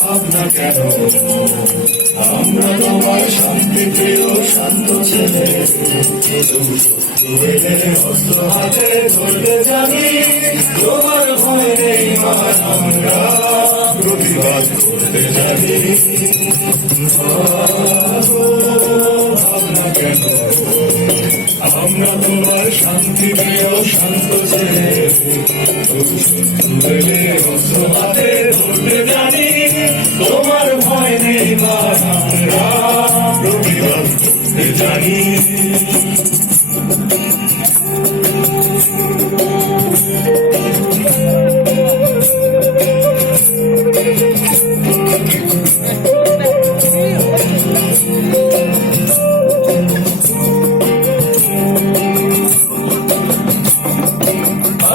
ভাবনা কেন আমরা তোমার শান্তি প্রিয় শান্ত ছেলে, শত্রু এলে অস্ত্র হাতে ধরতে জানি, তোমার ভয় নেই মান আমরা প্রতিবাদ করতে জানি। ভাবনা কেন আমরা তোমার শান্তি প্রিয় শান্ত ছেলে, শত্রু এলে অস্ত্র হাতে ধরতে জানি, তোমার ভয় নেই মান আমরা প্রতিবাদ করতে জানি।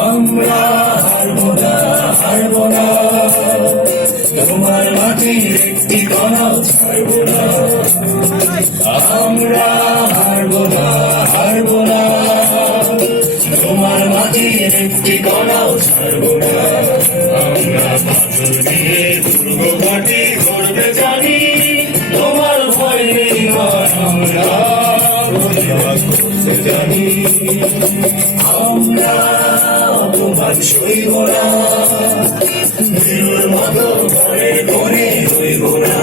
আমরা হারবো না, হারবো না, তোমার মাটির একটি কণাও ছাড়বো না। আমরা হারবো না, হারবো না, তোমার মাটির একটি কণাও ছাড়বো না। আমরা পাথর দিয়ে দুর্গ ঘাটি করবে জানি, তোমার ভয় নেই মান আমরা প্রতিবাদ করতে জানি। আমরা অপমান সইব না, বীরুর মতো ঘরে ঘরে রইব না।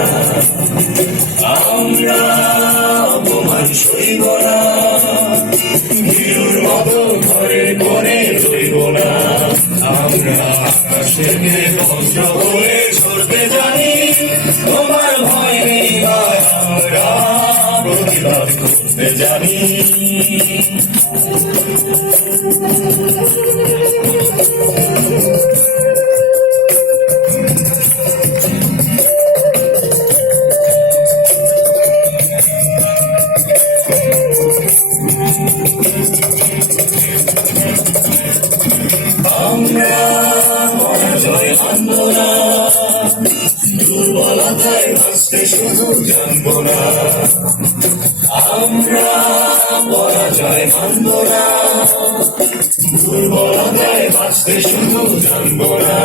আমরা অপমান সইব না, বীরুর মতো ঘরে ঘরে রইব না। আমরা আকাশ থেকে বজ্র হয়ে ছড়তে জানি, তোমার ভয় নেই ভাই আমরা প্রতিবাদ করতে জানি। আমরা পরাজয় মানব না, দুর্বলতায় বাঁচতে শুধু জানব না। আমরা পরাজয় মানব না, দুর্বলতায় বাঁচতে শুধু জানব না।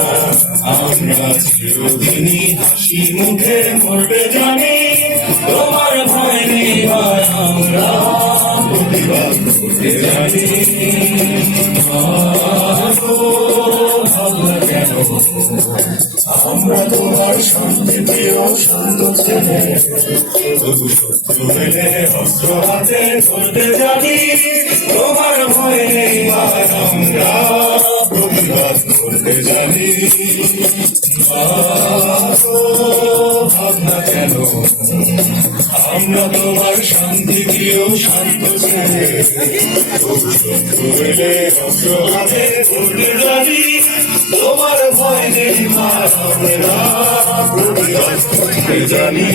আমরা চিরদিনই হাসি মুখে মরবে জানি, তোমার ভয় নেই ভাই আমরা প্রতিবাদ করতে জানি। ভাবনা কেন আমরা তোমার শান্তি প্রিয় শান্ত ছেলে, শত্রু এলে অস্ত্র হাতে ধরতে জানি, তোমার ভয় নেই মান আমরা প্রতিবাদ করতে জানি। ভাবনা কেন আমরা তোমার শান্তি প্রিয় শান্ত ছেলে, শত্রু এলে অস্ত্র হাতে ধরতে জানি, তোমার ভয় নেই মান আমরা প্রতিবাদ করতে জানি।